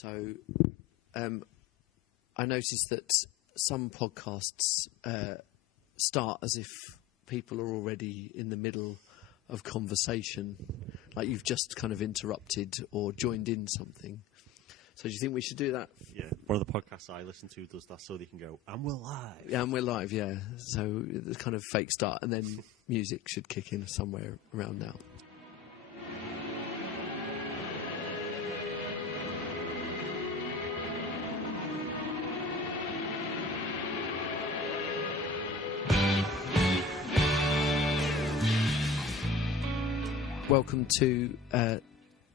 So I noticed that some podcasts start as if people are already in the middle of conversation, like you've just kind of interrupted or joined in something. So do you think we should do that? Yeah, one of the podcasts I listen to does that, so they can go, and we're live. Yeah, and we're live, yeah. So the kind of fake start, and then music should kick in somewhere around now. Welcome to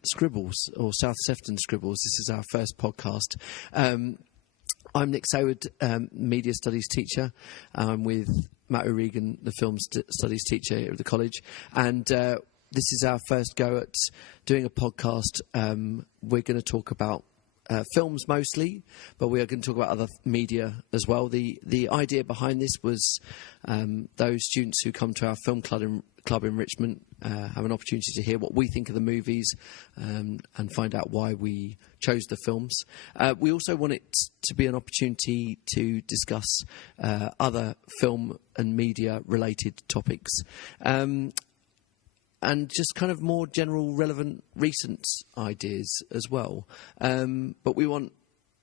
Scribbles, or South Sefton Scribbles. This is our first podcast. I'm Nick.saward, media studies teacher. I'm with Matthew .oregan, the film studies teacher here at the college. And this is our first go at doing a podcast. We're going to talk about films mostly, but we are going to talk about other media as well. The idea behind this was those students who come to our film club enrichment have an opportunity to hear what we think of the movies and find out why we chose the films. We also want it to be an opportunity to discuss other film and media related topics. And just kind of more general, relevant, recent ideas as well. But we want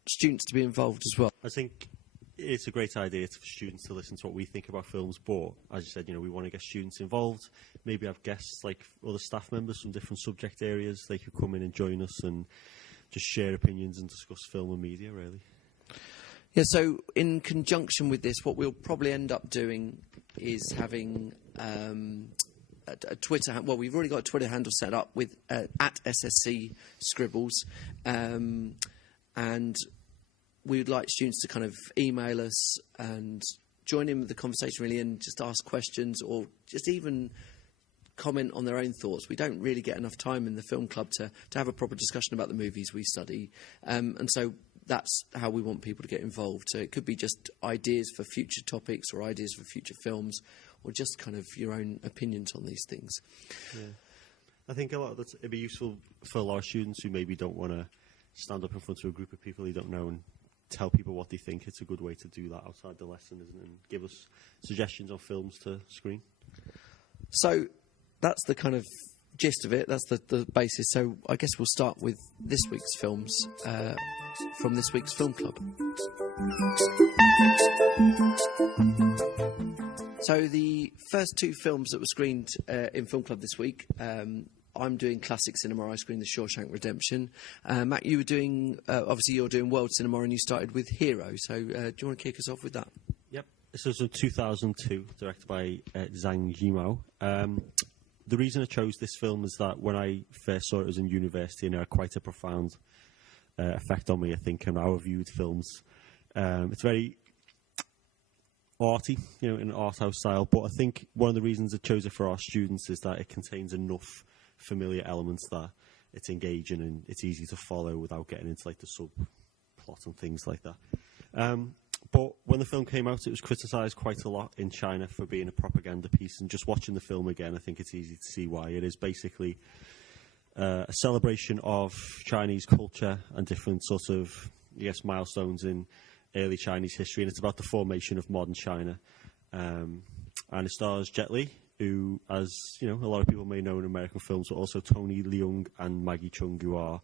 students to be involved as well. I think it's a great idea for students to listen to what we think about films, but as you said, we want to get students involved, maybe have guests like other staff members from different subject areas. They could come in and join us and just share opinions and discuss film and media, really. Yeah, so in conjunction with this, what we'll probably end up doing is having a Twitter. Well, we've already got a Twitter handle set up with at SSC Scribbles, and we would like students to kind of email us and join in with the conversation, really, and just ask questions or just even comment on their own thoughts. We don't really get enough time in the film club to have a proper discussion about the movies we study, and so that's how we want people to get involved. So it could be just ideas for future topics or ideas for future films, or just kind of your own opinions on these things. Yeah. I think a lot of that it'd be useful for a lot of students who maybe don't want to stand up in front of a group of people they don't know and tell people what they think. It's a good way to do that outside the lesson, isn't it? And give us suggestions on films to screen. So that's the kind of gist of it. That's the basis. So I guess we'll start with this week's films from this week's film club. So the first two films that were screened in film club this week, I'm doing classic cinema. I screened the Shawshank Redemption. Matt, you were doing, obviously you're doing world cinema, and you started with Hero. So do you want to kick us off with that? Yep. This was in 2002, directed by Zhang Yimou. The reason I chose this film is that when I first saw it, was in university, and it had quite a profound effect on me, I think, on how I viewed films. It's very arty, in an art house style, but I think one of the reasons I chose it for our students is that it contains enough familiar elements that it's engaging and it's easy to follow without getting into like the subplot and things like that. But when the film came out, it was criticised quite a lot in China for being a propaganda piece, and just watching the film again, I think it's easy to see why. It is basically a celebration of Chinese culture and different sort of, milestones in early Chinese history, and it's about the formation of modern China. And it stars Jet Li, who, as a lot of people may know in American films, but also Tony Leung and Maggie Cheung, who are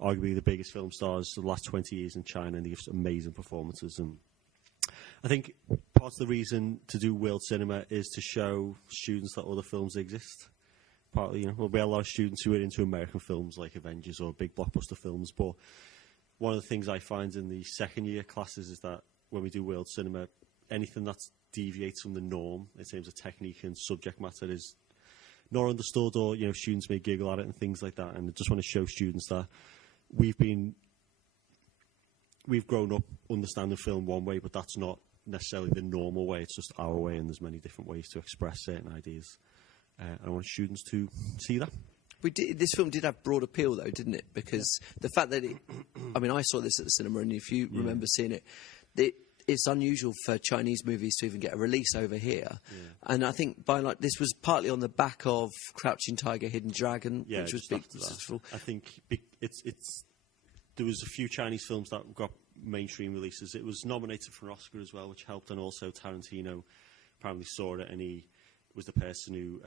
arguably the biggest film stars of the last 20 years in China, and they give amazing performances. And I think part of the reason to do world cinema is to show students that other films exist. Partly, there'll be a lot of students who are into American films like Avengers or big blockbuster films, but one of the things I find in the second year classes is that when we do world cinema, anything that deviates from the norm in terms of technique and subject matter is not understood, or students may giggle at it and things like that. And I just want to show students that we've grown up understanding film one way, but that's not necessarily the normal way. It's just our way, and there's many different ways to express certain ideas. And I want students to see that. This film did have broad appeal, though, didn't it? Because the fact that I saw this at the cinema, and if you remember seeing it, it's unusual for Chinese movies to even get a release over here. Yeah. And I think this was partly on the back of Crouching Tiger, Hidden Dragon, which was big successful. I think it's there was a few Chinese films that got mainstream releases. It was nominated for an Oscar as well, which helped, and also Tarantino apparently saw it, and he was the person who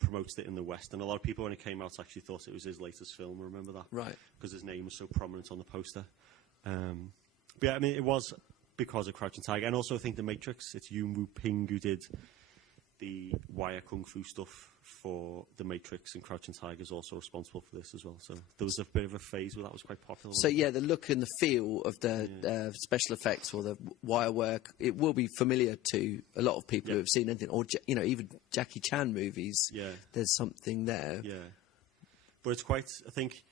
promoted it in the West. And a lot of people, when it came out, actually thought it was his latest film. Remember that? Right. Because his name was so prominent on the poster. But yeah, I mean, it was because of Crouching Tiger. And also, I think The Matrix, it's Yuen Woo-ping who did the wire kung fu stuff for The Matrix, and Crouching Tiger is also responsible for this as well. So there was a bit of a phase where that was quite popular. So yeah, the look and the feel of the special effects or the wire work, it will be familiar to a lot of people who have seen anything, or even Jackie Chan movies. Yeah, there's something there. Yeah, but it's quite. I think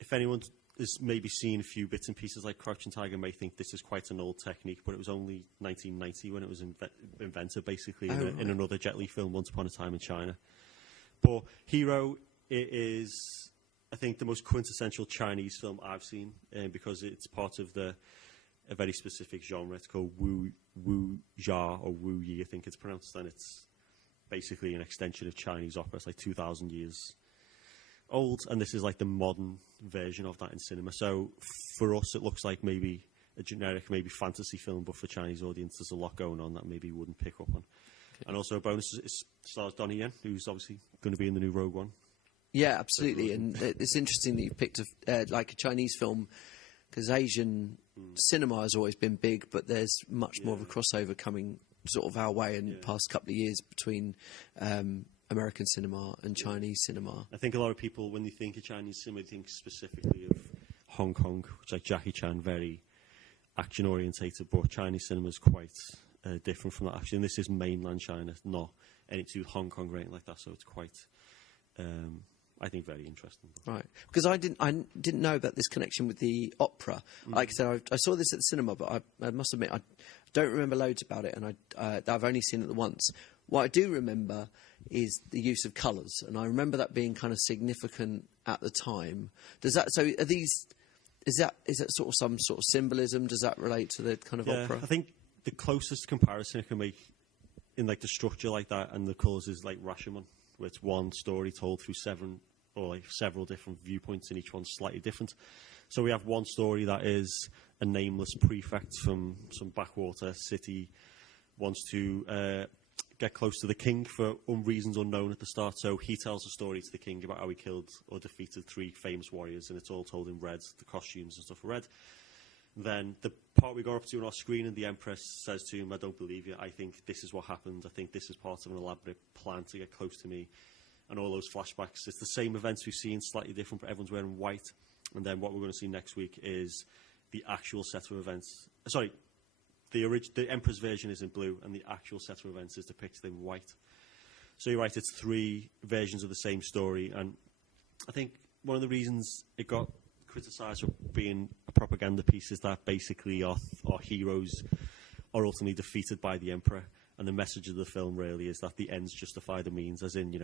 if anyone has maybe seen a few bits and pieces like Crouching Tiger, may think this is quite an old technique, but it was only 1990 when it was invented, basically, in another Jet Li film, Once Upon a Time in China. But Hero, it is, I think, the most quintessential Chinese film I've seen, because it's part of a very specific genre. It's called Wu Jia, or Wu Yi, I think it's pronounced, and it's basically an extension of Chinese opera. It's like 2,000 years old, and this is like the modern version of that in cinema. So for us, it looks like maybe a generic, maybe fantasy film, but for Chinese audience, there's a lot going on that maybe you wouldn't pick up on. Okay. And also a bonus, it stars Donnie Yen, who's obviously going to be in the new Rogue One. Yeah, absolutely. And it's interesting that you picked like a Chinese film, because Asian cinema has always been big, but there's much more of a crossover coming sort of our way in the past couple of years between American cinema and Chinese cinema. I think a lot of people, when they think of Chinese cinema, they think specifically of Hong Kong, which, like Jackie Chan, very action-orientated, but Chinese cinema is quite different from that, actually. And this is mainland China, not any to Hong Kong or anything like that, so it's quite, I think, very interesting. Right, because I didn't know about this connection with the opera. Like I said, I saw this at the cinema, but I must admit, I don't remember loads about it, and I've only seen it once. What I do remember is the use of colours, and I remember that being kind of significant at the time. Does that? So are these? Is that sort of some sort of symbolism? Does that relate to the kind of opera? I think the closest comparison I can make in like the structure like that and the colours is like Rashomon, where it's one story told through several different viewpoints, and each one's slightly different. So we have one story that is a nameless prefect from some backwater city wants to get close to the king for reasons unknown at the start. So he tells a story to the king about how he killed or defeated 3 famous warriors, and it's all told in red. The costumes and stuff are red. Then the part we go up to on our screen, and the Empress says to him, "I don't believe you. I think this is what happened. I think this is part of an elaborate plan to get close to me." And all those flashbacks. It's the same events we've seen, slightly different, but everyone's wearing white. And then what we're going to see next week is the actual set of events. Sorry, the Emperor's version is in blue, and the actual set of events is depicted in white. So you're right, it's 3 versions of the same story. And I think one of the reasons it got criticised for being a propaganda piece is that basically our heroes are ultimately defeated by the Emperor. And the message of the film really is that the ends justify the means, as in,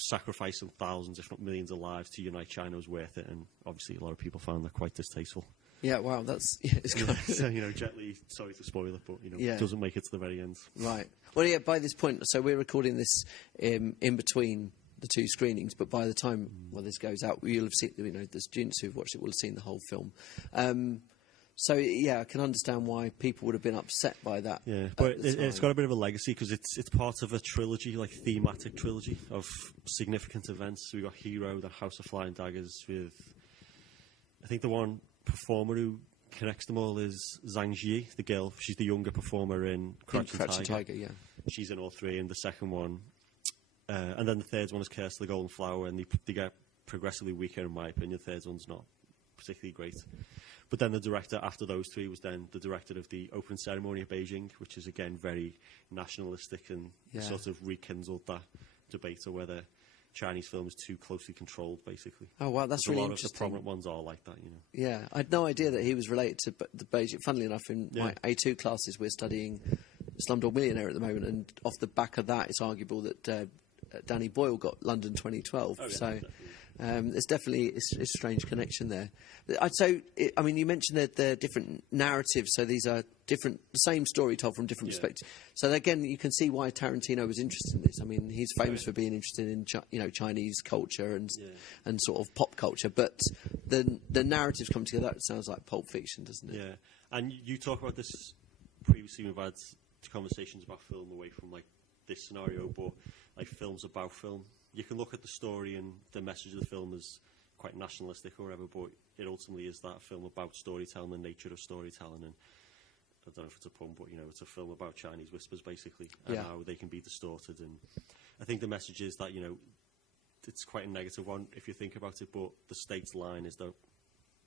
sacrificing thousands, if not millions of lives to unite China was worth it. And obviously a lot of people found that quite distasteful. Yeah, wow, it's kind of... So, Jet Li, sorry to spoil it, but, doesn't make it to the very end. Right. Well, yeah, by this point, so we're recording this in between the 2 screenings, but by the time this goes out, you'll have seen, the students who've watched it will have seen the whole film. So, yeah, I can understand why people would have been upset by that. Yeah, but it's got a bit of a legacy, because it's part of a trilogy, like thematic trilogy of significant events. So we got Hero, the House of Flying Daggers, with, I think the one performer who connects them all is Zhang Ji, the girl. She's the younger performer in Crouching Tiger. Yeah. She's in all 3, and the second one, and then the third one is Curse of the Golden Flower, and they get progressively weaker, in my opinion. The third one's not particularly great. But then the director, after those 3, was then the director of the opening ceremony at Beijing, which is, again, very nationalistic, and sort of rekindled that debate of whether Chinese film is too closely controlled, basically. Oh, wow, that's really interesting. A lot of the prominent ones are like that, Yeah, I had no idea that he was related to the Beijing. Funnily enough, in my A2 classes, we're studying Slumdog Millionaire at the moment, and off the back of that, it's arguable that Danny Boyle got London 2012. So there's definitely a strange connection there. So, you mentioned that they're different narratives, so these are different, the same story told from different perspectives. So again, you can see why Tarantino was interested in this. I mean, he's famous for being interested in Chinese culture and sort of pop culture, but the narratives come together. That sounds like Pulp Fiction, doesn't it? Yeah, and you talk about this previously. We've had conversations about film away from like this scenario, but like films about film. You can look at the story and the message of the film as quite nationalistic or whatever, but it ultimately is that film about storytelling, the nature of storytelling, and I don't know if it's a pun, but it's a film about Chinese whispers basically, and how they can be distorted. And I think the message is that it's quite a negative one if you think about it, but the state's line is the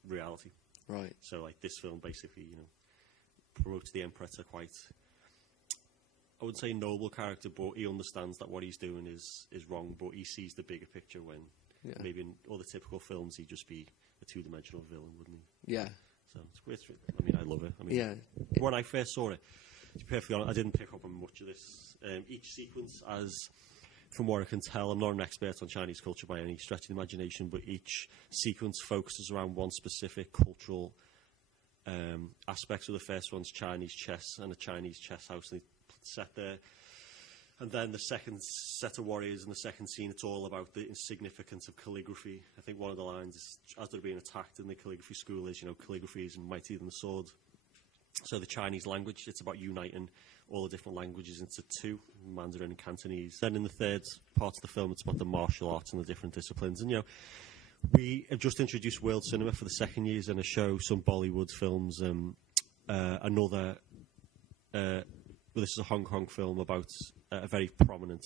reality. Right. So like this film basically, promotes the emperor to quite, I wouldn't say noble character, but he understands that what he's doing is wrong, but he sees the bigger picture when maybe in all the typical films he'd just be a two-dimensional villain, wouldn't he? Yeah. So it's great. I mean, I love it. I mean, when I first saw it, to be perfectly honest, I didn't pick up on much of this. Each sequence, from what I can tell, I'm not an expert on Chinese culture by any stretch of the imagination, but each sequence focuses around one specific cultural aspect. So the first one's Chinese chess and a Chinese chess house, and they set there. And then the second set of warriors in the second scene, it's all about the significance of calligraphy. I think one of the lines is, as they're being attacked in the calligraphy school is, calligraphy is mightier than the sword. So the Chinese language, it's about uniting all the different languages into two, Mandarin and Cantonese. Then in the third part of the film, it's about the martial arts and the different disciplines. And, we have just introduced world cinema for the second year in a show, some Bollywood films, this is a Hong Kong film about a very prominent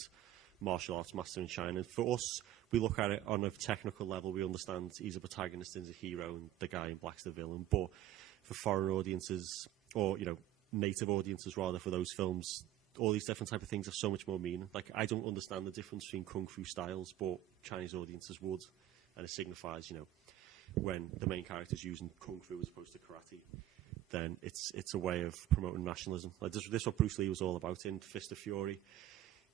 martial arts master in China. And for us, we look at it on a technical level. We understand he's a protagonist and he's a hero, and the guy in black's the villain. But for foreign audiences, or native audiences rather, for those films, all these different type of things have so much more meaning. Like, I don't understand the difference between kung fu styles, but Chinese audiences would, and it signifies, when the main character's using kung fu as opposed to karate, then it's a way of promoting nationalism. Like this is what Bruce Lee was all about in Fist of Fury.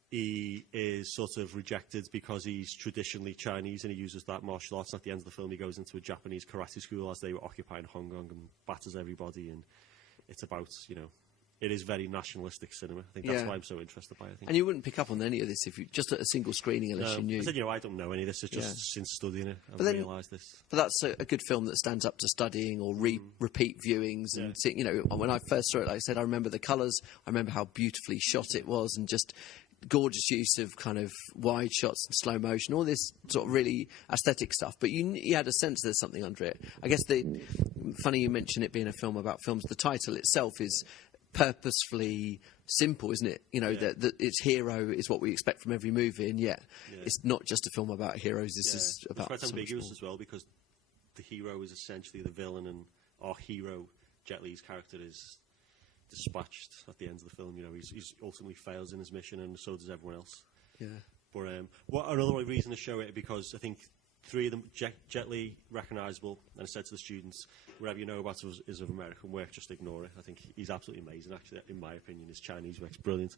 He is sort of rejected because he's traditionally Chinese, and he uses that martial arts. And at the end of the film, he goes into a Japanese karate school as they were occupying Hong Kong and batters everybody. And it's about, it is very nationalistic cinema. I think that's why I'm so interested by it. I think. And you wouldn't pick up on any of this if you just at a single screening unless you knew. I said, I don't know any of this. It's just since studying it, I've realised this. But that's a good film that stands up to studying or repeat viewings. And when I first saw it, like I said, I remember the colours. I remember how beautifully shot it was, and just gorgeous use of kind of wide shots and slow motion, all this sort of really aesthetic stuff. But you had a sense there's something under it. I guess funny you mention it being a film about films. The title itself is purposefully simple, isn't it? That its hero is what we expect from every movie, and it's not just a film about heroes. This is about. It's quite ambiguous as well, because the hero is essentially the villain, and our hero, Jet Li's character, is dispatched at the end of the film. He's ultimately fails in his mission, and so does everyone else. Yeah. But another reason to show it, because I think three of them, Jet Li, recognisable, and I said to the students, whatever you know about us is of American work, just ignore it. I think he's absolutely amazing, actually. In my opinion, his Chinese work's brilliant.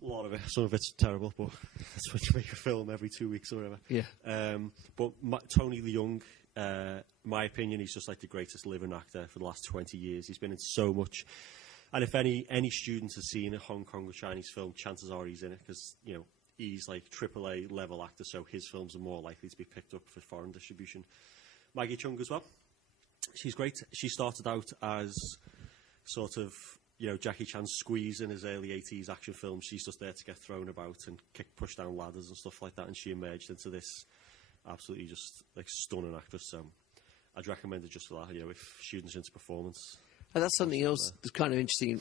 A lot of it, some of it's terrible, but that's what you make a film every 2 weeks or whatever. Yeah. But Tony Leung, my opinion, he's just like the greatest living actor for the last 20 years. He's been in so much. And if any student has seen a Hong Kong or Chinese film, chances are he's in it, because, he's like AAA level actor, so his films are more likely to be picked up for foreign distribution. Maggie Chung as well. She's great. She started out as sort of, Jackie Chan's squeeze in his early 80s action films. She's just there to get thrown about and pushed down ladders and stuff like that, and she emerged into this absolutely just like stunning actress. So I'd recommend it just for that, if students are into performance. And that's something else that's kind of interesting.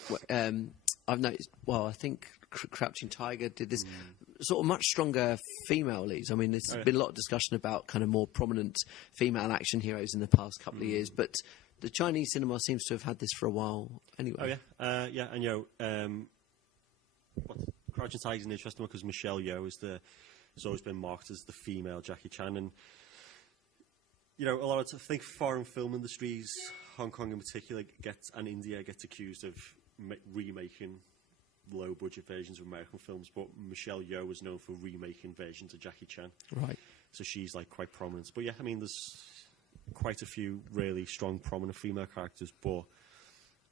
I've noticed, I think Crouching Tiger did this sort of much stronger female leads. I mean, there's been a lot of discussion about kind of more prominent female action heroes in the past couple of years, but the Chinese cinema seems to have had this for a while anyway. Oh, yeah. And, Crouching Tiger is an interesting one, because Michelle Yeoh has always been marked as the female Jackie Chan. And, a lot of, I think, foreign film industries, Hong Kong in particular, and India gets accused of remaking low-budget versions of American films, but Michelle Yeoh was known for remaking versions of Jackie Chan. Right. So she's, like, quite prominent. But, I mean, there's quite a few really strong, prominent female characters, but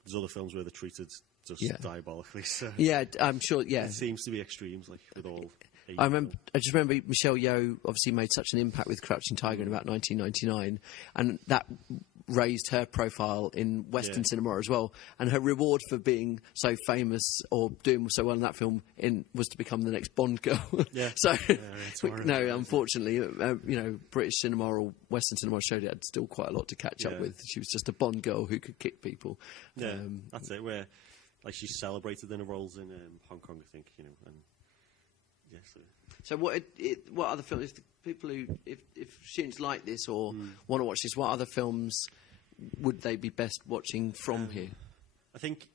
there's other films where they're treated just diabolically. So I'm sure, it seems to be extremes, like, with all I just remember Michelle Yeoh obviously made such an impact with Crouching Tiger in about 1999, and that raised her profile in Western cinema as well. And her reward for being so famous or doing so well in that film was to become the next Bond girl. Yeah. So, no, unfortunately, British cinema or Western cinema showed it had still quite a lot to catch up with. She was just a Bond girl who could kick people. Yeah, that's it. Where she's celebrated in her roles in Hong Kong, I think. And yeah. So what other films? People who, if students like this or want to watch this, what other films would they be best watching from here? I think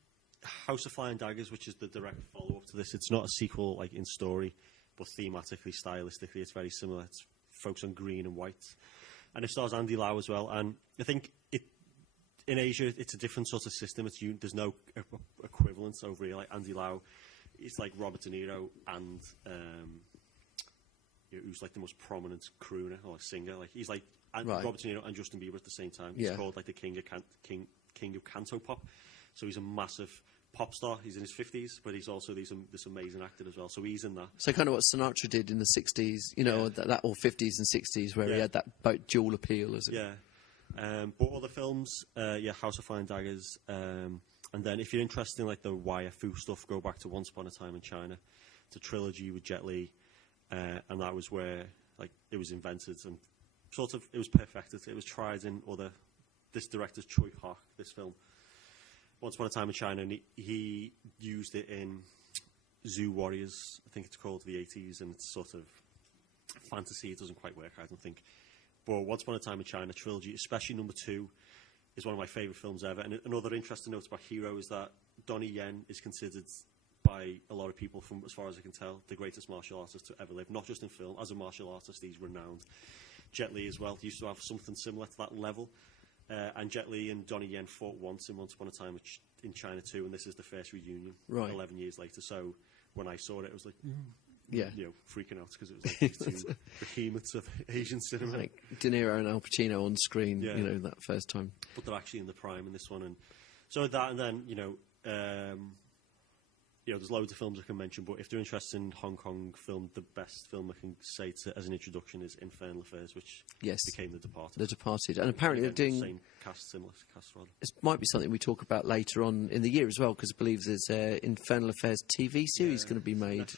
House of Flying Daggers, which is the direct follow-up to this. It's not a sequel like in story, but thematically, stylistically, it's very similar. It's focused on green and white, and it stars Andy Lau as well. And I think in Asia, it's a different sort of system. There's no equivalence over here. Like Andy Lau, it's like Robert De Niro and who's like the most prominent crooner or singer. Like he's like Robert De Niro and Justin Bieber at the same time. He's called like the king of canto pop. So he's a massive pop star. He's in his 50s, but he's also this amazing actor as well. So he's in that. So kind of what Sinatra did in the 60s, that or 50s and 60s, where he had that both dual appeal, as it. Yeah. But other films, House of Flying Daggers, and then if you're interested in like the wire fu stuff, go back to Once Upon a Time in China. It's a trilogy with Jet Li. And that was where like it was invented and sort of it was perfected. It was tried in this director's Choi Hawk, this film, Once Upon a Time in China, and he used it in Zoo Warriors, I think it's called, the 80s, and it's sort of fantasy. It doesn't quite work, I don't think. But Once Upon a Time in China trilogy, especially number 2, is one of my favourite films ever. And another interesting note about Hero is that Donnie Yen is considered by a lot of people, from as far as I can tell, the greatest martial artist to ever live. Not just in film, as a martial artist, he's renowned. Jet Li as well used to have something similar to that level. And Jet Li and Donnie Yen fought once in Once Upon a Time in China too, and this is the first reunion 11 years later. So when I saw it, I was like, freaking out, because it was like these two behemoths of Asian cinema. Like De Niro and Al Pacino on screen, that first time. But they're actually in the prime in this one. And so that, and then, there's loads of films I can mention, but if they're interested in Hong Kong film, the best film I can say as an introduction is Infernal Affairs, which became The Departed. The Departed. And apparently they're doing... Same cast, similar cast, rather. This might be something we talk about later on in the year as well, because I believe there's an Infernal Affairs TV series going to be made.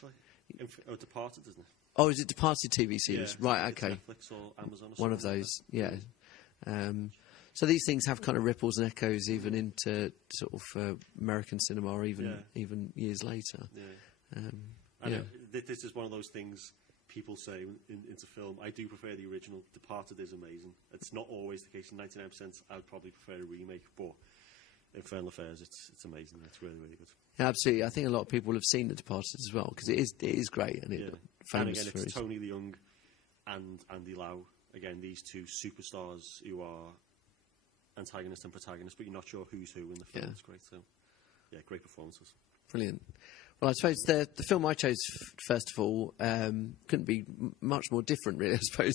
Departed, isn't it? Oh, is it Departed TV series? Yeah, right, okay. Netflix or Amazon or one of those, so these things have kind of ripples and echoes even into sort of American cinema, or even years later. This is one of those things people say into film. I do prefer the original. Departed is amazing. It's not always the case. In 99%, I would probably prefer a remake, but Infernal Affairs, it's amazing. It's really, really good. Yeah, absolutely. I think a lot of people have seen The Departed as well, because it is great, and it's famous. And again, it's Tony Leung and Andy Lau. Again, these two superstars who are antagonist and protagonist, but you're not sure who's who in the film. It's great. So, great performances. Brilliant. Well, I suppose the film I chose, first of all, couldn't be much more different, really, I suppose.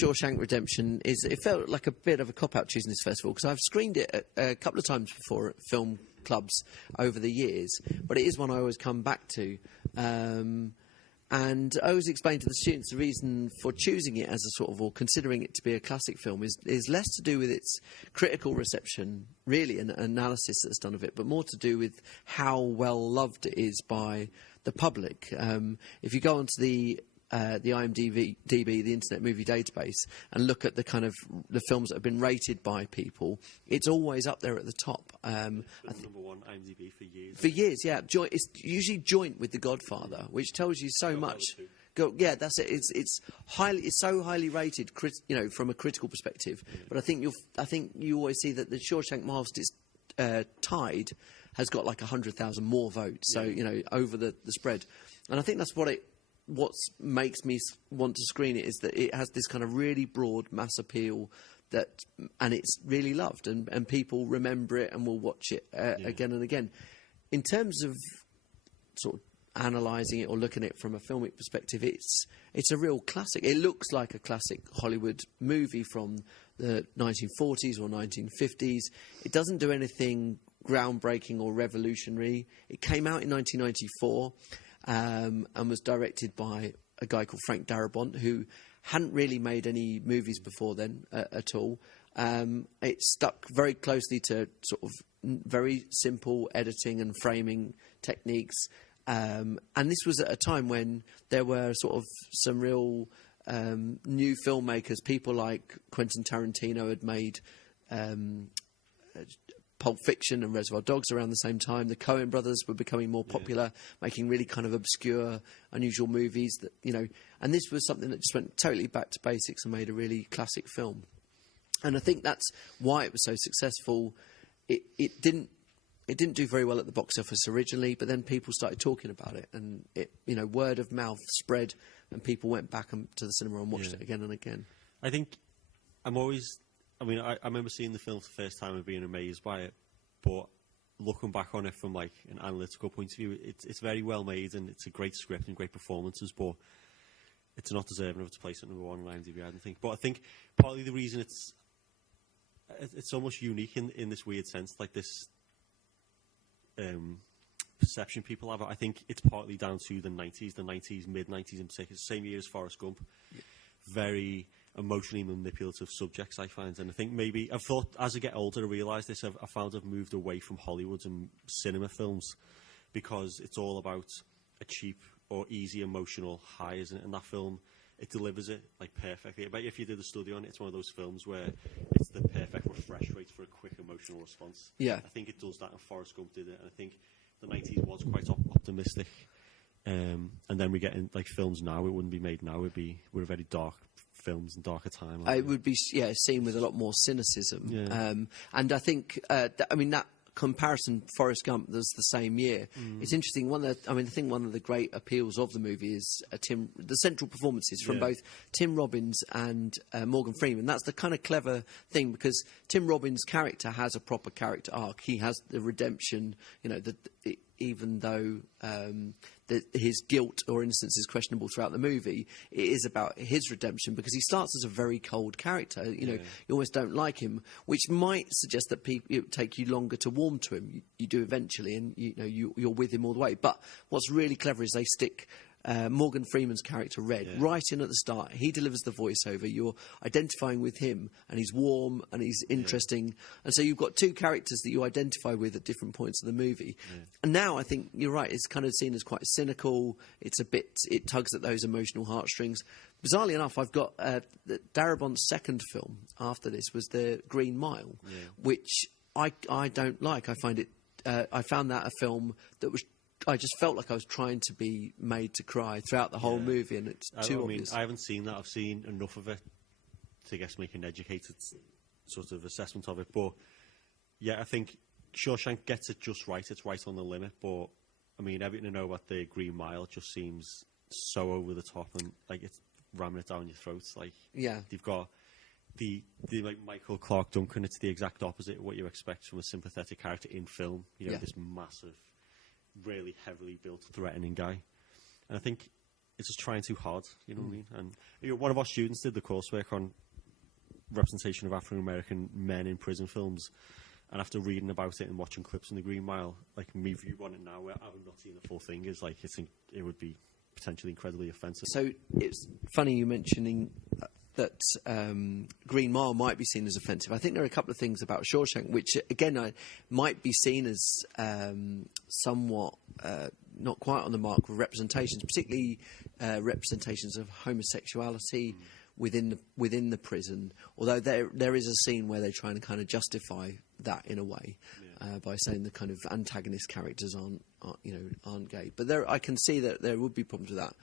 Shawshank Redemption it felt like a bit of a cop-out choosing this, first of all, because I've screened it a couple of times before at film clubs over the years, but it is one I always come back to. And I always explain to the students the reason for choosing it as a sort of, or considering it to be a classic film, is less to do with its critical reception, really, and analysis that's done of it, but more to do with how well loved it is by the public. If you go onto the IMDb, the Internet Movie Database, and look at the kind of the films that have been rated by people, it's always up there at the top. It's been number one IMDb for years. For years, yeah. It's usually joint with The Godfather, which tells you so much. That's it. It's so highly rated, from a critical perspective. Yeah. But I think you always see that the Shawshank, whilst it's tied, has got like 100,000 more votes. So over the spread, and I think that's what makes me want to screen it, is that it has this kind of really broad mass appeal, and it's really loved, and people remember it and will watch it again and again. In terms of sort of analysing it or looking at it from a filmic perspective, it's a real classic. It looks like a classic Hollywood movie from the 1940s or 1950s. It doesn't do anything groundbreaking or revolutionary. It came out in 1994. and was directed by a guy called Frank Darabont, who hadn't really made any movies before then at all. It stuck very closely to sort of very simple editing and framing techniques. And this was at a time when there were sort of some real new filmmakers. People like Quentin Tarantino had made Pulp Fiction and Reservoir Dogs around the same time. The Coen brothers were becoming more popular, making really kind of obscure, unusual movies that, you know, and this was something that just went totally back to basics and made a really classic film. And I think that's why it was so successful. It didn't do very well at the box office originally, but then people started talking about it, and it, you know, word of mouth spread, and people went back to the cinema and watched it again and again. I think I remember seeing the film for the first time and being amazed by it, but looking back on it from like an analytical point of view, it's very well made and it's a great script and great performances, but it's not deserving of its place at number 1 on IMDb, I don't think. But I think partly the reason it's almost unique in this weird sense, like this perception people have. I think it's partly down to the 90s, mid-90s in particular, same year as Forrest Gump. Yeah. Very emotionally manipulative subjects, I find. And I think maybe, I've thought, as I get older, I realise this, I found I've moved away from Hollywood and cinema films because it's all about a cheap or easy emotional high, isn't it? And that film, it delivers it like perfectly. I bet if you did a study on it, it's one of those films where it's the perfect refresh rate for a quick emotional response. Yeah. I think it does that, and Forrest Gump did it. And I think the 90s was quite optimistic. And then we get in like films now, it wouldn't be made now. We're very dark films and darker time. It would be seen with a lot more cynicism. Yeah. And I think that comparison, Forrest Gump, was the same year. It's interesting. I think one of the great appeals of the movie is the central performances from both Tim Robbins and Morgan Freeman. That's the kind of clever thing, because Tim Robbins' character has a proper character arc. He has the redemption, you know, even though his guilt or innocence is questionable throughout the movie, it is about his redemption, because he starts as a very cold character. You know, you almost don't like him, which might suggest that it would take you longer to warm to him. You do eventually, and you're with him all the way. But what's really clever is they stick Morgan Freeman's character, Red, right in at the start. He delivers the voiceover. You're identifying with him, and he's warm and he's interesting. And so you've got two characters that you identify with at different points of the movie. And now I think you're right, it's kind of seen as quite cynical. It tugs at those emotional heartstrings. Bizarrely enough, I've got Darabont's second film after this was The Green Mile, which I don't like. I find it. I found that a film that was. I just felt like I was trying to be made to cry throughout the whole movie, and it's too obvious. I haven't seen that. I've seen enough of it to, I guess, make an educated sort of assessment of it. But yeah, I think Shawshank gets it just right. It's right on the limit. But I mean, everything I know about The Green Mile just seems so over the top, and like it's ramming it down your throat. Like, you've got the like Michael Clarke Duncan. It's the exact opposite of what you expect from a sympathetic character in film. You know, this massive, really heavily built, threatening guy. And I think it's just trying too hard, you know what I mean? And one of our students did the coursework on representation of African American men in prison films, and after reading about it and watching clips from The Green Mile, like, my view on it now, I've not seen the full thing, is like, I think it would be potentially incredibly offensive. So it's funny you mentioning that Green Mile might be seen as offensive. I think there are a couple of things about Shawshank which, again, might be seen as somewhat not quite on the mark with representations, particularly representations of homosexuality within the prison. Although there is a scene where they try and kind of justify that in a way by saying the kind of antagonist characters aren't gay. But I can see that there would be problems with that.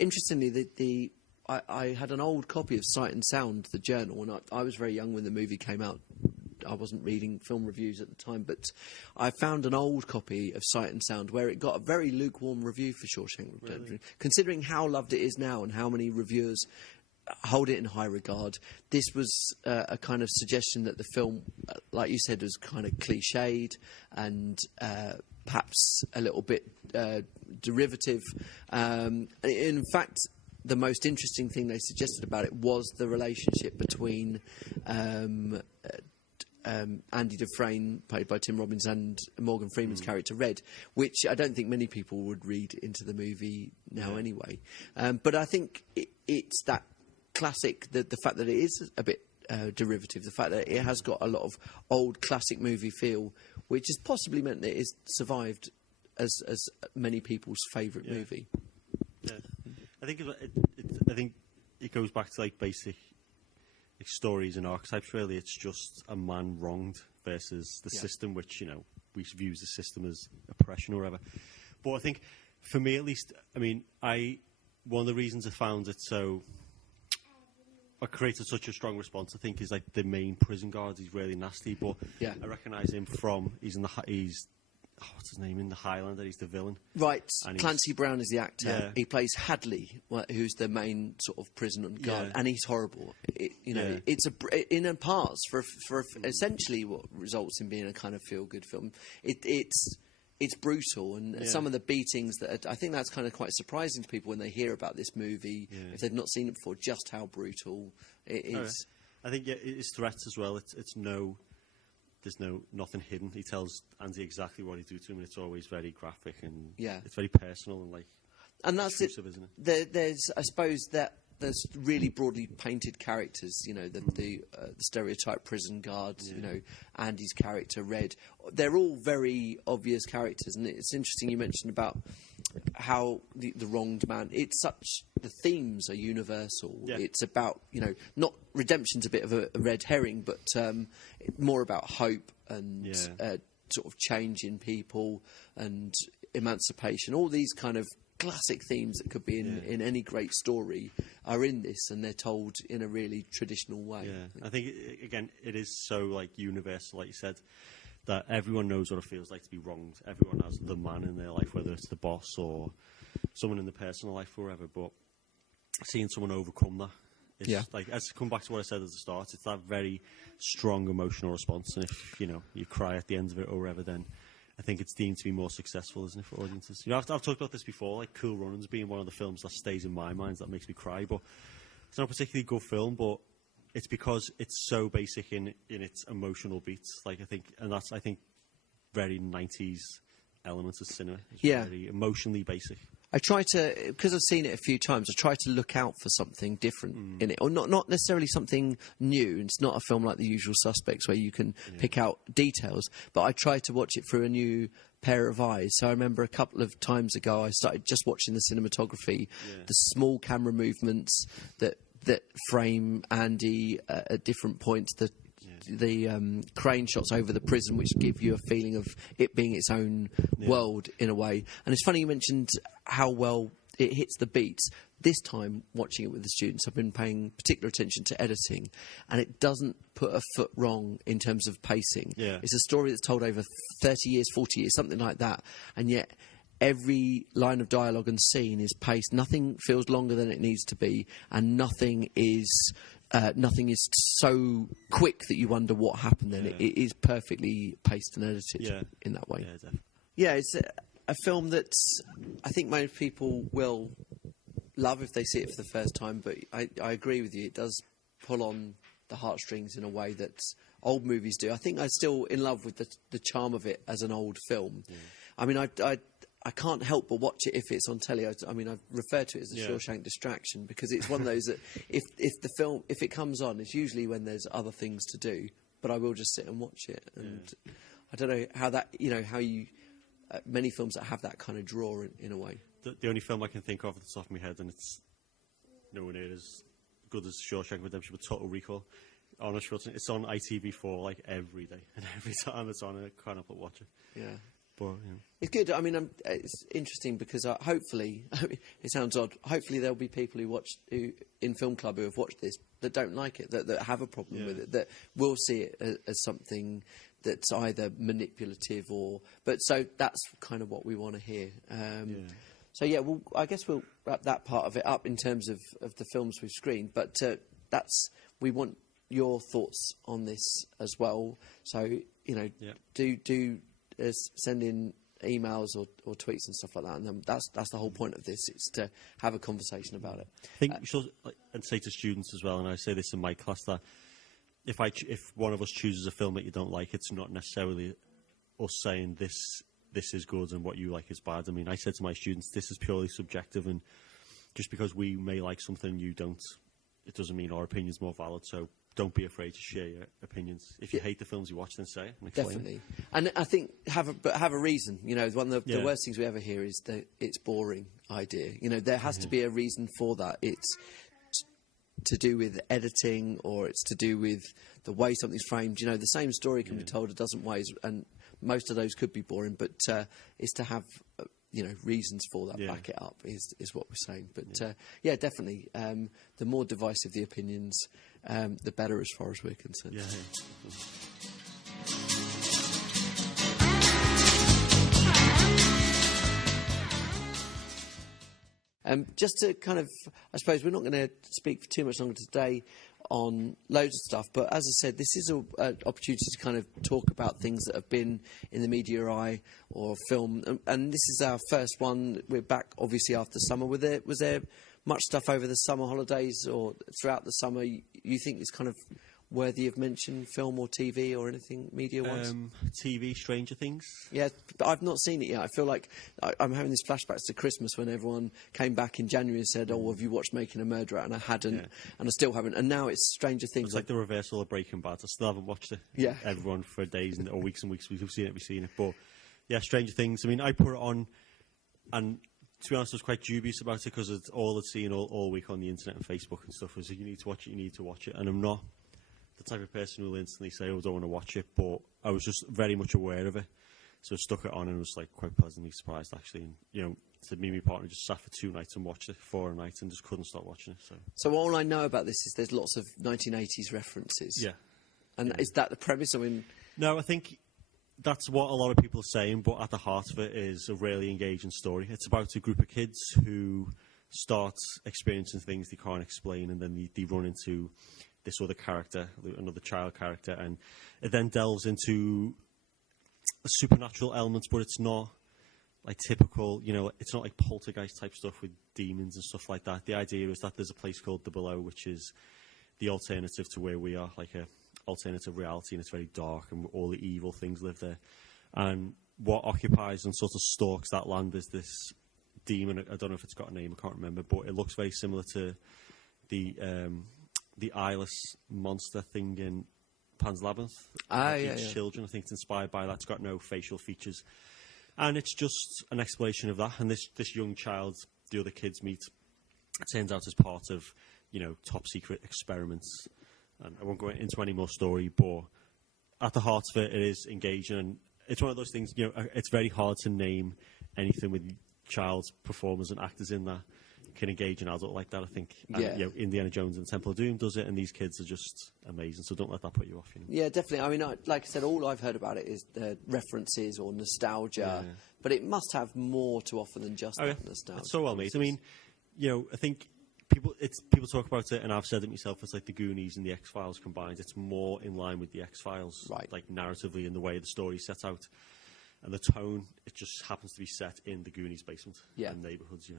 Interestingly, I had an old copy of Sight and Sound, the journal, and I was very young when the movie came out. I wasn't reading film reviews at the time, but I found an old copy of Sight and Sound where it got a very lukewarm review for Shawshank Redemption. Really? Considering how loved it is now and how many reviewers hold it in high regard, this was a kind of suggestion that the film, like you said, was kind of cliched and perhaps a little bit derivative. In fact, the most interesting thing they suggested about it was the relationship between Andy Dufresne, played by Tim Robbins, and Morgan Freeman's character Red, which I don't think many people would read into the movie now anyway. But I think it's that classic, the fact that it is a bit derivative, the fact that it has got a lot of old classic movie feel, which has possibly meant that it has survived as many people's favourite movie. Yeah, I think it goes back to like basic stories and archetypes. Really, it's just a man wronged versus the system, which we views the system as oppression or whatever. But I think, for me at least, I mean, one of the reasons I found it so. I created such a strong response, I think, is like the main prison guard. He's really nasty, but I recognise him from what's his name in the Highlander? He's the villain, right? Clancy Brown is the actor. Yeah. He plays Hadley, who's the main sort of prison guard, and he's horrible. It's in parts for essentially what results in being a kind of feel good film. It's brutal, and some of the beatings I think that's kind of quite surprising to people when they hear about this movie, if they've not seen it before, just how brutal it is. I think it's threats as well. There's nothing hidden. He tells Andy exactly what he do to him, and it's always very graphic and it's very personal and that's it. Isn't it? There's, I suppose, there's really broadly painted characters, the stereotype prison guards, Andy's character, Red. They're all very obvious characters, and it's interesting you mentioned about how the wronged man, the themes are universal. Yeah. It's about, not redemption's a bit of a red herring, but more about hope and sort of change in people and emancipation. All these kind of classic themes that could be in any great story are in this, and they're told in a really traditional way. I think again, it is so universal, like you said, that everyone knows what it feels like to be wronged. Everyone has the man in their life, whether it's the boss or someone in the personal life or whatever. But seeing someone overcome that, it's as to come back to what I said at the start, it's that very strong emotional response. And if you cry at the end of it or whatever, then I think it's deemed to be more successful, isn't it, for audiences? I've talked about this before, like Cool Runnings being one of the films that stays in my mind, that makes me cry. But it's not a particularly good film, but it's because it's so basic in its emotional beats. I think very 90s elements of cinema. It's very emotionally basic. I try to, because I've seen it a few times, I try to look out for something different in it, or not necessarily something new. It's not a film like The Usual Suspects where you can pick out details, but I try to watch it through a new pair of eyes. So I remember a couple of times ago I started just watching the cinematography, the small camera movements that frame Andy at different points, the crane shots over the prison, which give you a feeling of it being its own world in a way. And it's funny you mentioned how well it hits the beats. This time, watching it with the students, I've been paying particular attention to editing, and it doesn't put a foot wrong in terms of pacing. It's a story that's told over 30 years, 40 years, something like that, and yet every line of dialogue and scene is paced. Nothing feels longer than it needs to be, and nothing is so quick that you wonder what happened then. It is perfectly paced and edited in that way. It's a film that I think most people will love if they see it for the first time, but I agree with you, it does pull on the heartstrings in a way that old movies do. I think I'm still in love with the charm of it as an old film. I mean, I can't help but watch it if it's on telly. I mean, I refer to it as the Shawshank distraction, because it's one of those that if it comes on, it's usually when there's other things to do, but I will just sit and watch it. And I don't know how that, how you, many films that have that kind of draw in a way. The only film I can think of at the top of my head, and it's nowhere near as good as Shawshank Redemption, but Total Recall. Arnold Schwarzenegger. It's on ITV4 every day, and every time it's on, I can't help but watch it. But, it's good. I mean, it's interesting because hopefully, it sounds odd. Hopefully, there'll be people who in film club who have watched this that don't like it, that have a problem with it, that will see it as something that's either manipulative or. But so that's kind of what we want to hear. So well, I guess we'll wrap that part of it up in terms of the films we've screened. But we want your thoughts on this as well. So do. Send in emails or tweets and stuff like that, and then that's the whole point of this. It's to have a conversation about it. I think you should and say to students as well, and I say this in my class, that if one of us chooses a film that you don't like, it's not necessarily us saying this is good and what you like is bad. I mean, I said to my students, this is purely subjective, and just because we may like something you don't, it doesn't mean our opinion's more valid. So don't be afraid to share your opinions. If you hate the films you watch, then say it and explain. Definitely. And I think have a reason. You know, one of the worst things we ever hear is the it's boring idea. You know, there has to be a reason for that. It's to do with editing, or it's to do with the way something's framed. You know, the same story can be told a dozen ways, and most of those could be boring, but it's to have reasons for that, back it up is what we're saying. But definitely, the more divisive the opinions, the better as far as we're concerned. Just to kind of, I suppose we're not going to speak for too much longer today on loads of stuff, but as I said, this is an opportunity to kind of talk about things that have been in the media eye or film, and this is our first one. We're back obviously after summer. Was there much stuff over the summer holidays or throughout the summer you think is kind of worthy of mention, film or TV or anything media-wise? TV, Stranger Things. Yeah, but I've not seen it yet. I feel like I'm having these flashbacks to Christmas when everyone came back in January and said, "Oh, have you watched Making a Murderer?" And I hadn't, and I still haven't. And now it's Stranger Things. It's like the reversal of Breaking Bad. I still haven't watched it. Yeah, everyone for days or weeks and weeks. We've seen it. But yeah, Stranger Things. I mean, I put it on, and to be honest, I was quite dubious about it because it's all I'd seen all week on the internet and Facebook and stuff. Was you need to watch it, and I'm not the type of person who will instantly say, "Oh, I don't want to watch it," but I was just very much aware of it, so I stuck it on and was like quite pleasantly surprised actually. And me and my partner just sat for 2 nights and watched it for a night and just couldn't stop watching it. So all I know about this is there's lots of 1980s references. Yeah, and is that the premise? I mean, no, I think that's what a lot of people are saying, but at the heart of it is a really engaging story. It's about a group of kids who start experiencing things they can't explain, and then they run into this other character, another child character, and it then delves into supernatural elements, but it's not like typical, it's not like poltergeist type stuff with demons and stuff like that. The idea is that there's a place called the Below, which is the alternative to where we are, like a alternative reality, and it's very dark and all the evil things live there. And what occupies and sort of stalks that land is this demon. I don't know if it's got a name, I can't remember, but it looks very similar to the eyeless monster thing in Pan's Labyrinth. Children, I think it's inspired by that. It's got no facial features, and it's just an explanation of that. And this young child, the other kids meet, it turns out as part of top secret experiments. And I won't go into any more story, but at the heart of it, it is engaging. And it's one of those things. It's very hard to name anything with child performers and actors in that can engage an adult like that, I think. And, Indiana Jones and the Temple of Doom does it, and these kids are just amazing, so don't let that put you off. Yeah, definitely. I mean, like I said, all I've heard about it is the references or nostalgia, but it must have more to offer than just that nostalgia. It's so well made. I mean, I think people talk about it, and I've said it myself, it's like the Goonies and the X-Files combined. It's more in line with the X-Files, right, like narratively in the way the story set out. And the tone, it just happens to be set in the Goonies' basement and neighbourhoods,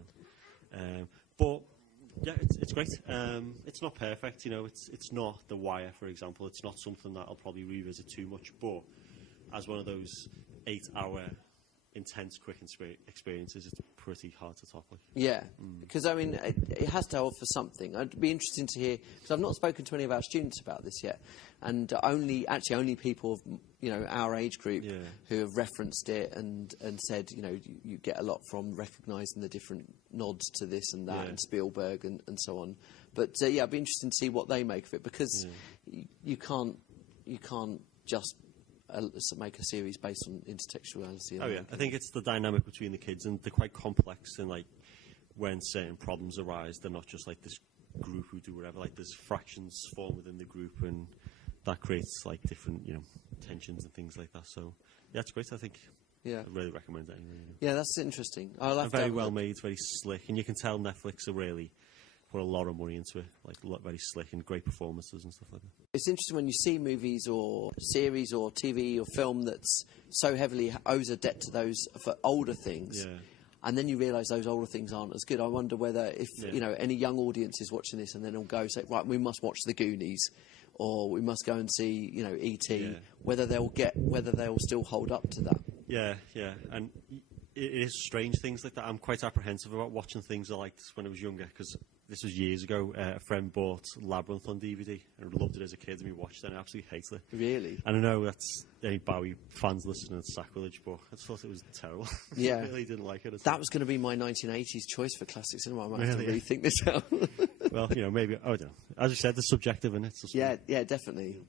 but yeah, it's great. It's not perfect, it's not The Wire, for example. It's not something that I'll probably revisit too much, but as one of those 8-hour intense, quick experiences, it's pretty hard to top. Yeah, because I mean, it has to offer something. I'd be interested to hear, because I've not spoken to any of our students about this yet, and only people of our age group who have referenced it and said you get a lot from recognising the different nods to this and that and Spielberg and so on. But I'd be interested to see what they make of it, because you can't just make a series based on intertextuality. I think it's the dynamic between the kids, and they're quite complex, and when certain problems arise, they're not just like this group who do whatever. Like there's fractions form within the group, and that creates different tensions and things like that. So yeah, it's great. I think I really recommend it anyway. Yeah, that's interesting. Very well made, very slick, and you can tell Netflix are really put a lot of money into it, very slick and great performances and stuff like that. It's interesting when you see movies or series or TV or film that's so heavily owes a debt to those for older things, and then you realise those older things aren't as good. I wonder whether if any young audience is watching this and then will go say, right, we must watch The Goonies or we must go and see, E.T. Whether they'll still hold up to that. Yeah, and it is strange things like that. I'm quite apprehensive about watching things I liked when I was younger, because this was years ago. A friend bought Labyrinth on DVD, and I loved it as a kid, and we watched it, and I absolutely hated it. Really? And I know that's any Bowie fans listening, it's sacrilege, but I thought it was terrible. Yeah. I really didn't like it. That was going to be my 1980s choice for classic cinema. I might have to rethink this out. Well, maybe, I don't know. As you said, the subjective in it. Yeah, definitely.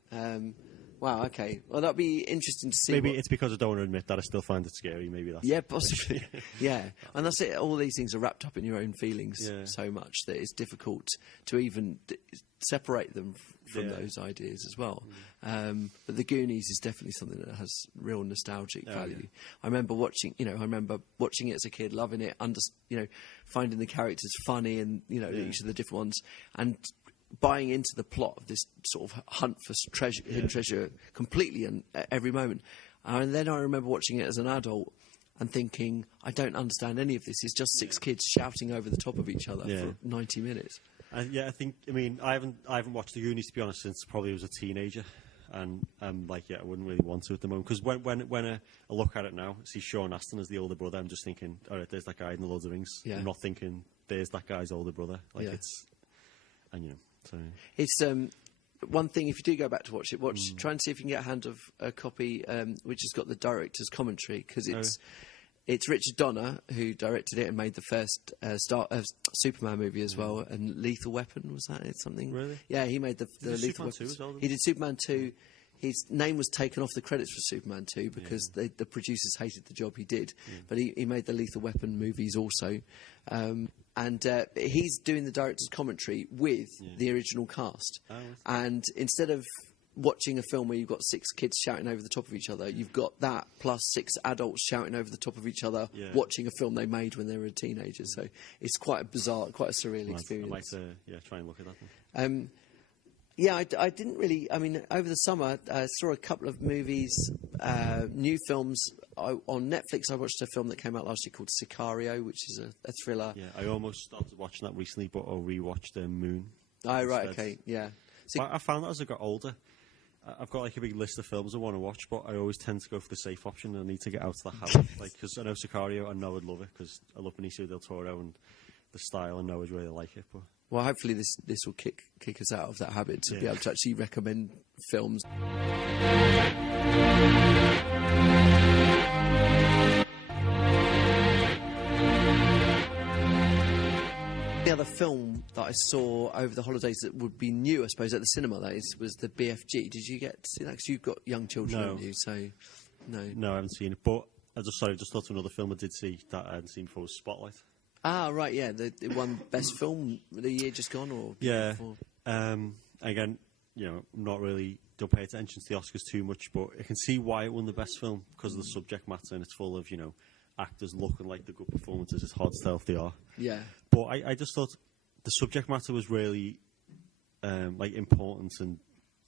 Wow, okay. Well, that'd be interesting to see. Maybe it's because I don't want to admit that I still find it scary. Maybe that's... Yeah, possibly. Yeah. And that's it. All these things are wrapped up in your own feelings so much that it's difficult to even separate them from those ideas as well. But The Goonies is definitely something that has real nostalgic value. Yeah. I remember watching it as a kid, loving it, finding the characters funny and, each of the different ones, and buying into the plot of this sort of hunt for hidden treasure completely and at every moment. And then I remember watching it as an adult and thinking, I don't understand any of this. It's just six kids shouting over the top of each other for 90 minutes. I haven't watched The Goonies, to be honest, since probably I was a teenager. And I wouldn't really want to at the moment. Because when I look at it now, see Sean Astin as the older brother, I'm just thinking, all right, there's that guy in the Lord of the Rings. Yeah. I'm not thinking, there's that guy's older brother. So. It's one thing, if you do go back to watch it, try and see if you can get a hand of a copy which has got the director's commentary, because it's Richard Donner who directed it and made the first Superman movie as well, and Lethal Weapon, was that it? Something? Really? Yeah, he made the Lethal Weapon. He did Superman 2. His name was taken off the credits for Superman 2 because the producers hated the job he did. But he made the Lethal Weapon movies also. And he's doing the director's commentary with the original cast. Oh, and instead of watching a film where you've got six kids shouting over the top of each other, you've got that plus six adults shouting over the top of each other, watching a film they made when they were teenagers. So it's quite a bizarre, quite a surreal experience. I might try and look at that one. I didn't really... I mean, over the summer, I saw a couple of movies, new films. On Netflix, I watched a film that came out last year called Sicario, which is a thriller. Yeah, I almost started watching that recently, but I rewatched Moon. Oh, right, okay, yeah. I found that as I got older, I've got a big list of films I want to watch, but I always tend to go for the safe option. I need to get out of the habit. Because I know Sicario, I know I'd love it, because I love Benicio del Toro and the style, I know I'd really like it. But well, hopefully this will kick us out of that habit to be able to actually recommend films. The other film that I saw over the holidays that would be new, I suppose, at the cinema, that is, was the BFG. Did you get to see that? Because you've got young children, haven't you? So, no. No, I haven't seen it. But I just thought of another film I did see that I hadn't seen before, was Spotlight. Ah, right, yeah. The one best film the year just gone, or before? Again, I'm not really, don't pay attention to the Oscars too much, but I can see why it won the best film, because of the subject matter, and it's full of, actors looking like the good performances. It's hard to tell if they are. Yeah. But I just thought the subject matter was really important and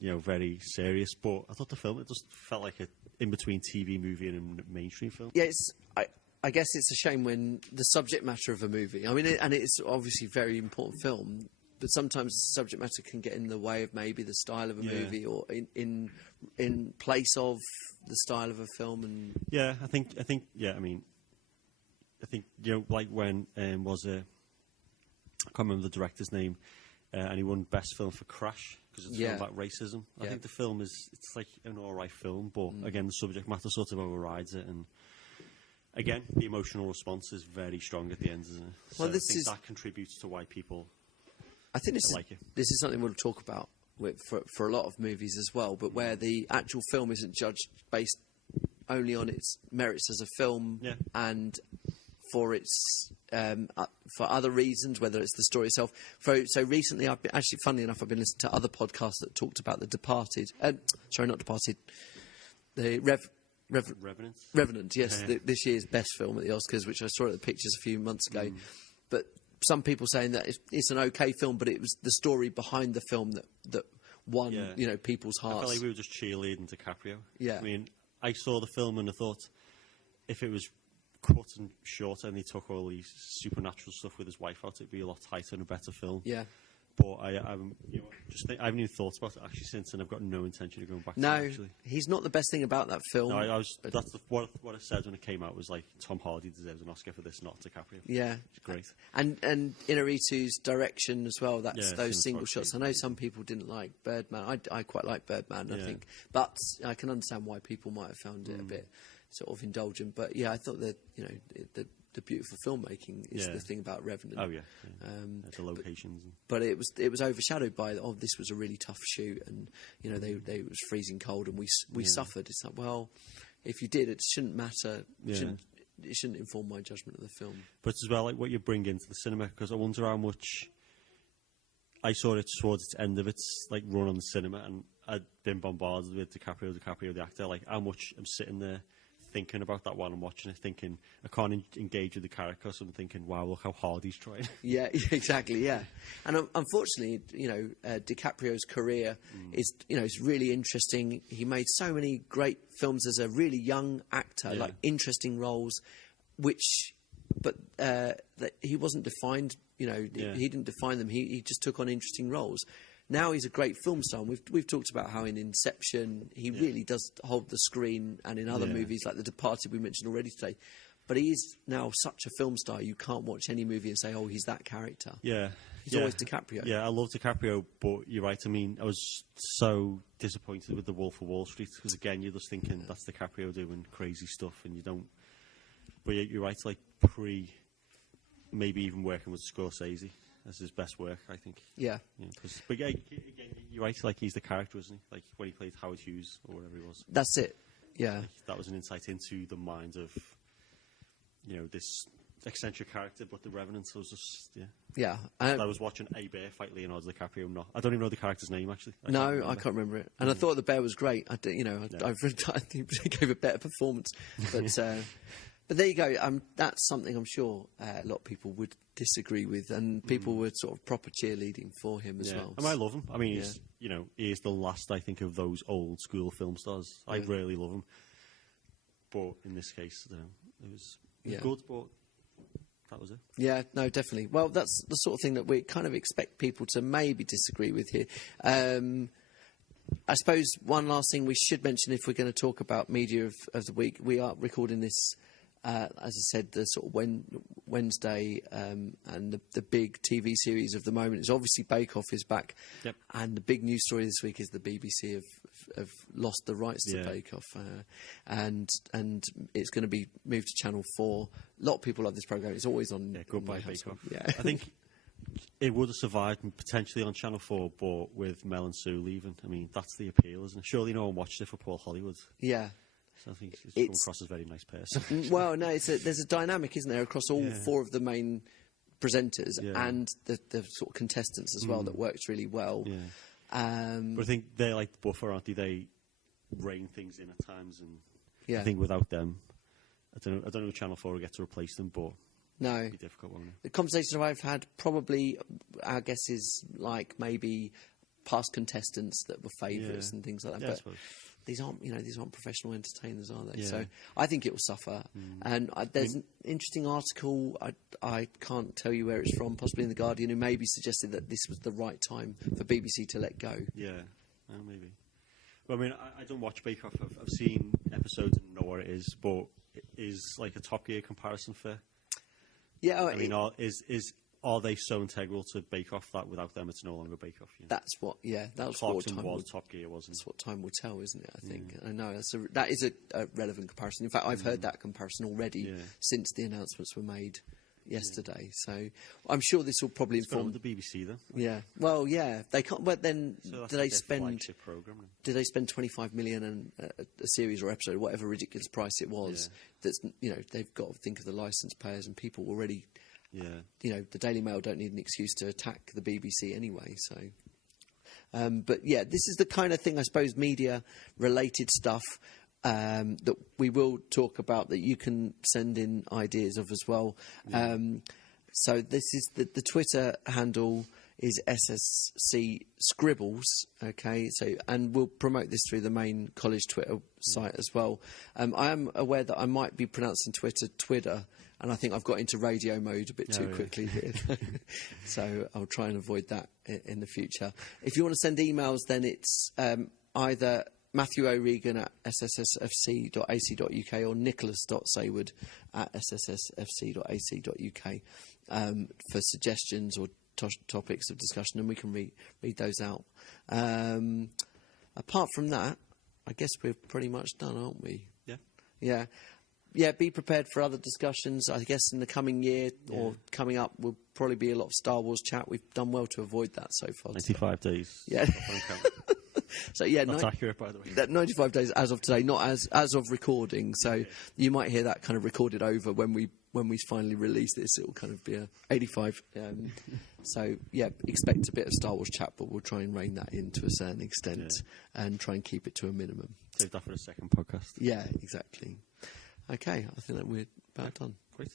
very serious. But I thought the film, it just felt like a in between TV movie and a mainstream film. Yeah, I guess it's a shame when the subject matter of a movie. I mean, and it's obviously a very important film, but sometimes the subject matter can get in the way of maybe the style of a movie, or in place of the style of a film. And I think like when was it? I can't remember the director's name, and he won Best Film for Crash, because it's a film about racism. I think the film it's like an alright film, but again, the subject matter sort of overrides it, and again, the emotional response is very strong at the end, isn't it? So I think that contributes to why people like it. This is something we'll talk about for a lot of movies as well, but where the actual film isn't judged based only on its merits as a film, and for its for other reasons, whether it's the story itself. So recently, funnily enough, I've been listening to other podcasts that talked about The Departed. Sorry, not Departed. The Revenant, yes, this year's best film at the Oscars, which I saw at the pictures a few months ago. But some people saying that it's an okay film, but it was the story behind the film that won, people's hearts. I felt like we were just cheerleading DiCaprio. Yeah. I mean, I saw the film and I thought, if it was cut and shorter and he took all these supernatural stuff with his wife out, it'd be a lot tighter and a better film. Yeah. But I haven't even thought about it actually since, and I've got no intention of going back. No, to it, actually. he's not the best thing about that film. No, what I said when it came out was like Tom Hardy deserves an Oscar for this, not DiCaprio. Yeah, it's great. And Inarritu's direction as well. That's those single shots. I know amazing. some people didn't like Birdman. I quite like Birdman. I think, but I can understand why people might have found it a bit sort of indulgent. But yeah, I thought that the beautiful filmmaking is the thing about Revenant. Oh yeah. The locations. But it was overshadowed by this was a really tough shoot, and it was freezing cold, and we suffered. It's like, well, if you did, it shouldn't matter. It shouldn't inform my judgment of the film. But as well, like what you bring into the cinema, because I wonder how much. I saw it towards its end of its like run on the cinema, and I'd been bombarded with DiCaprio the actor. Like how much I'm sitting there thinking about that while I'm watching it, thinking I can't engage with the character, so I'm thinking, wow, look how hard he's trying. Yeah, exactly. Yeah, and unfortunately, DiCaprio's career is really interesting. He made so many great films as a really young actor, like interesting roles, but he wasn't defined. He didn't define them. He just took on interesting roles. Now he's a great film star. And we've talked about how in Inception he really does hold the screen, and in other movies like The Departed we mentioned already today. But he is now such a film star, you can't watch any movie and say, oh, he's that character. Yeah. He's always DiCaprio. Yeah, I love DiCaprio, but you're right. I mean, I was so disappointed with The Wolf of Wall Street, because again, you're just thinking that's DiCaprio doing crazy stuff, and you don't... But you're right, like maybe even working with Scorsese. That's his best work, I think. Yeah. But again, you're right, like he's the character, isn't he? Like when he played Howard Hughes or whatever he was. That's it. Yeah. Like, that was an insight into the mind of, this eccentric character, but the Revenant was just, Yeah. I was watching a bear fight Leonardo DiCaprio. I don't even know the character's name, actually. I can't remember it. And I thought the bear was great. I think he gave a better performance. But there you go. That's something I'm sure a lot of people would disagree with, and people were sort of proper cheerleading for him as well. And I love him. I mean, he is the last, I think, of those old school film stars. I really love him. But in this case, it was good, but that was it. Yeah, no, definitely. Well, that's the sort of thing that we kind of expect people to maybe disagree with here. I suppose one last thing we should mention, if we're going to talk about media of the week, we are recording this, as I said, the sort of Wednesday, and the big TV series of the moment is obviously Bake Off is back. Yep. And the big news story this week is the BBC have lost the rights to Bake Off, and it's going to be moved to Channel 4. A lot of people love this programme. It's always on. Yeah, goodbye Bake Off. Yeah. I think it would have survived potentially on Channel 4, but with Mel and Sue leaving, I mean, that's the appeal, isn't it? Surely no one watched it for Paul Hollywood. Yeah. So I think it's come across as a very nice person. Well, no, there's a dynamic, isn't there, across all four of the main presenters and the sort of contestants as well that works really well. Yeah. But I think they're like the buffer, aren't they? They rein things in at times, and I think without them, I don't know if Channel 4 will get to replace them, but no, it'll be difficult, won't it? The conversation I've had, probably, our guess is like maybe past contestants that were favourites and things like that. Yeah, but these aren't professional entertainers, are they? Yeah. So I think it will suffer. And there's an interesting article, I can't tell you where it's from, possibly in The Guardian, who maybe suggested that this was the right time for BBC to let go. Yeah, maybe. Well, I mean, I don't watch Bake Off. I've seen episodes and know what it is, but it is like a Top Gear comparison fair? Yeah. I mean, are they so integral to Bake Off that without them it's no longer Bake Off? You know? That's what. Yeah, that was Clarkson what was Top Gear, wasn't it? That's what time will tell, isn't it? I think. I know that is a relevant comparison. In fact, I've heard that comparison already since the announcements were made yesterday. So I'm sure this will probably inform the BBC then. Yeah. Well, yeah, they can't. But then, so do they spend? Program, do they spend 25 million and a series or episode, whatever ridiculous price it was? That's they've got to think of the licence payers and people already. Yeah. The Daily Mail don't need an excuse to attack the BBC anyway. So, but yeah, this is the kind of thing, I suppose, media-related stuff that we will talk about that you can send in ideas of as well. So this is the Twitter handle is SSC Scribbles. Okay, so and we'll promote this through the main college Twitter site as well. I am aware that I might be pronouncing Twitter, and I think I've got into radio mode a bit too quickly here. So I'll try and avoid that in the future. If you want to send emails, then it's either matthew.oregan at sssfc.ac.uk or nicholas.saward at sssfc.ac.uk for suggestions or topics of discussion, and we can read those out. Apart from that, I guess we're pretty much done, aren't we? Yeah, be prepared for other discussions. I guess in the coming year or coming up will probably be a lot of Star Wars chat. We've done well to avoid that so far. 95 days. Yeah. So yeah, that's accurate, by the way. That 95 days as of today, not as of recording. So you might hear that kind of recorded over when we finally release this. It will kind of be a 85. So yeah, expect a bit of Star Wars chat, but we'll try and rein that in to a certain extent and try and keep it to a minimum. Save that for a second podcast. Yeah, exactly. Okay, I think that we're about done. Great.